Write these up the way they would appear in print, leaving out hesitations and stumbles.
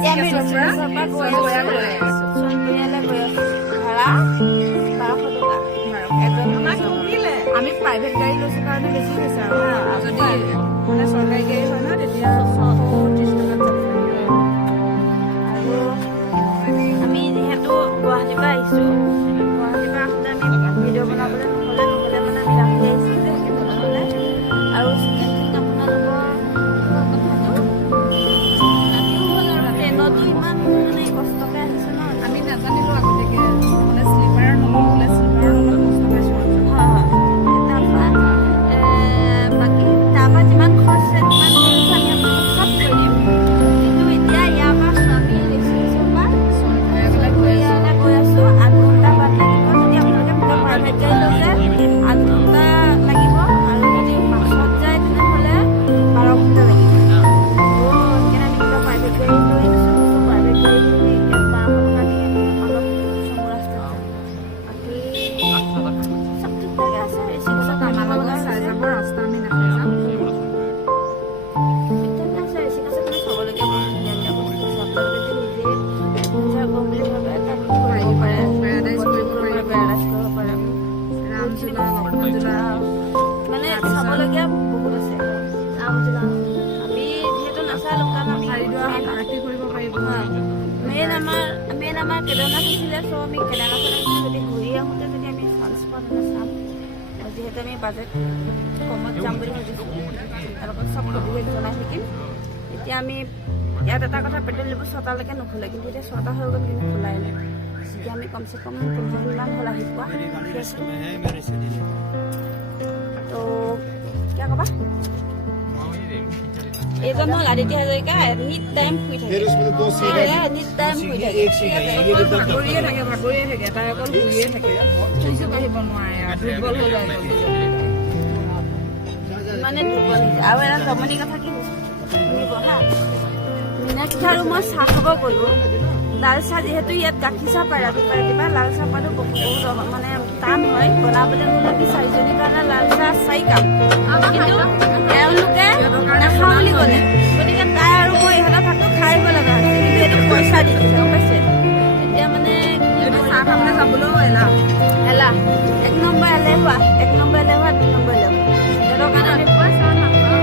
এতিয়া আমি ঋষিকেশৰ পৰা গৈ আছো চনপুৰীয়ালৈ গৈ আছো। ভাড়া 1200 টকা আমি প্ৰাইভেট গাড়ী লৈছো কাৰণে বেছি হৈছে আৰু যদি মানে চৰকাৰী গাড়ী হয় ন তেতিয়া 630 টকাত যাব আৰু আমি যিহেতু গুৱাহাটীৰ পৰা আহিছো গুৱাহাটীৰ পৰা আহোঁতে আমি ভিডিঅ' বনাবলৈ নহ'লে মানে আমি ৰাতি আহিছোঁ যে সেইটো নহ'লে আৰু চিকেনখিনি আপোনালোকৰ কথাটো ৰাতিও হ'ল আৰু ট্ৰেইনতো ইমান মানে কষ্টকৈ আহিছে ন আমি নাজানিলোঁ আগতীয়াকৈ মানে শ্লিপাৰ নলওঁ বোলে শ্লিপাৰৰ অলপ কষ্ট পাইছোঁ বাকী তাৰপৰা যিমান খৰচ আছে যিমান খৰচ আমি আপোনালোকক চব কৰি দিম কিন্তু এতিয়া ইয়াৰ পৰা স্বামী ঋষিকেশৰ পৰা চনপুৰীয়ালৈ গৈ আছোঁ 8 ঘণ্টা বাট লাগিব যদি আপোনালোকে ভিতৰত প্ৰাইভেট গাড়ী লৈছে 8 ঘণ্টা লাগিব আৰু যদি বাছত যায় তেনেহ'লে 12 ঘণ্টা লাগিব সেইকাৰণে আমি ভিতৰত প্ৰাইভেট গাড়ী লৈ আছোঁ প্ৰাইভেট গাড়ী লৈ ইয়াত 1200 টকা দি আমি অলপ চমু ৰাস্তাত বাকী চব ঠিক ঠাকে আছে ঋষিকেশৰ কামাৰ লগত চাই যাব ৰাস্তা আমি নাখাই যাম ঠিক ঠাকে আছে ঋষিকেশৰ কাৰণে চাবলগীয়া বহুত ধুনীয়া ধুনীয়া বস্তু আছে আপোনালোকে নিজে এডভেঞ্চাৰ কৰিম বুলি ভাবে তাত কৰিব পাৰে পেৰাডাইজ কৰিব পাৰে ৰামঝোলা লক্ষ্মণঝোলা মানে চাবলগীয়া বহুত আছে ৰামঝোলা আমি যিহেতু নাচালোঁ কাৰণ আমি আৰতি কৰিব পাৰিব মেইন আমাৰ কেদাৰনাথ আছিলে চ' আমি কেদাৰনাথত যদি ঘূৰি আহোঁতে যদি আমি চানস্পট চাম যিহেতু আমি বাজেট কমত যাম বুলি ভাবিছোঁ তেওঁলোকক চব সুবিধা জনাই থাকিম এতিয়া আমি ইয়াত এটা কথা পেট্ৰল ডিপু 6টালৈকে নুখোলে কিন্তু এতিয়া 6টা হৈ গ'ল কিন্তু খোলাই নাই এতিয়া আমি কমচে কম 15 মিনিটমান হ'ল আহি পোৱা তো কিয় ক'বা এইজন হ'ল আদিত্য হাজৰিকা এনি টাইম শুই থাকে এনি টাইম শুই থাকে ভাগৰিয়ে থাকে তাই অকল শুইয়ে থাকে আহিব নোৱাৰে দুৰ্বল হৈ যায় মানে দুৰ্বল আৰু এটা জমনি কথা কি শুনিব হা মীনাক্ষী আৰু মই চাহ খাব গ'লোঁ লাল চাহ যিহেতু ইয়াত গাখীৰ চাহ পায় ৰাতিপুৱা ৰাতিপুৱা লাল চাহ খোৱাটো বহুত মানে টান হয় বনাবলৈ হ'লে আমি 4জনীৰ কাৰণে লাল চাহ 4 কাপ কিন্তু তেওঁলোকে নাখাওঁ বুলি ক'লে গতিকে তাই আৰু মই ইহঁতৰ ভাতটো খাই আহিব লগা হৈছে কিন্তু এইটো পইচা দি দিছে গম পাইছে এতিয়া মানে চাহ খাবলৈ যাবলৈও এলাহ 1 নম্বৰ এলেহুৱা 2 নম্বৰ এলেহুৱা সিহঁতৰ কাৰণে আমি পুৱা চাহ নাখাওঁ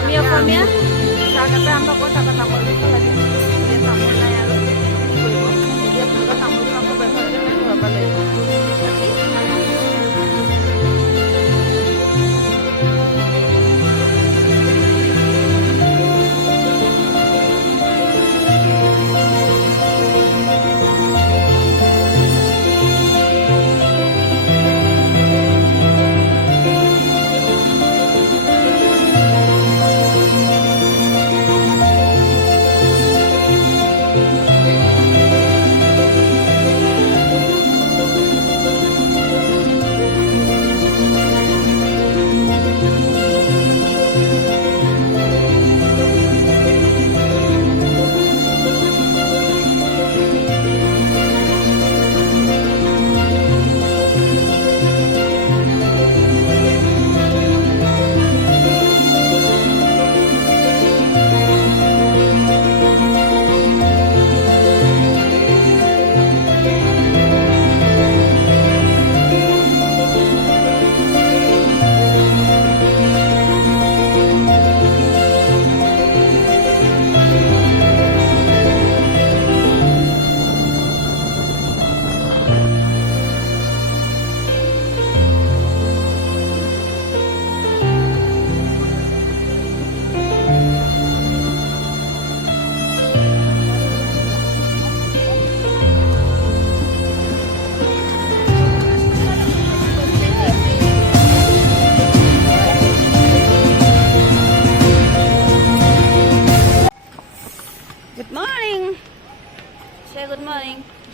আমি অসমীয়া চাহকাপে আৰম্ভ কৰোঁ তাৰপৰা তামোল দিব লাগে এতিয়া তামোল নাই আৰু কি কৰিব এতিয়া আপোনালোকৰ তামোলটো আকৌ ব্যৱহাৰ কৰি ঘৰৰ পৰা লৈ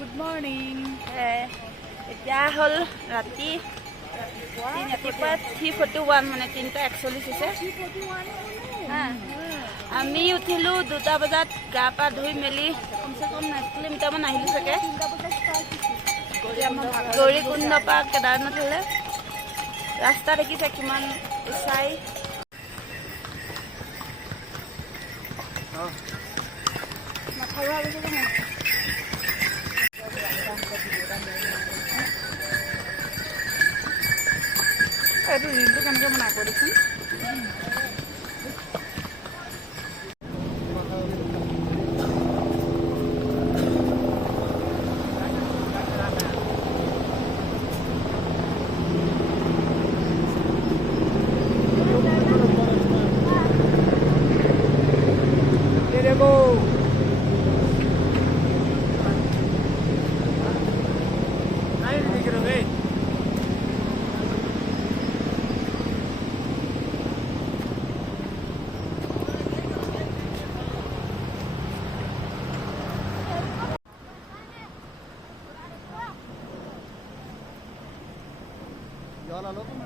Good morning. এতিয়া হ'ল ৰাতি ৰাতিপুৱা 3:41 মানে 3:41 হৈছে আমি উঠিলোঁ 2টা বজাত গা পা ধুই মেলি কমচে কম 9 কিলোমিটাৰমান আহিলোঁ চাগে গৌৰীকুণ্ড পৰা কেদাৰনাথলৈ ৰাস্তা দেখিছে কিমান উচাই। মাথা ঘূৰা গৈছে জানো? এইটো ৰিলটো কেনেকৈ বনাই কৈ দেচোন। Yo la loco.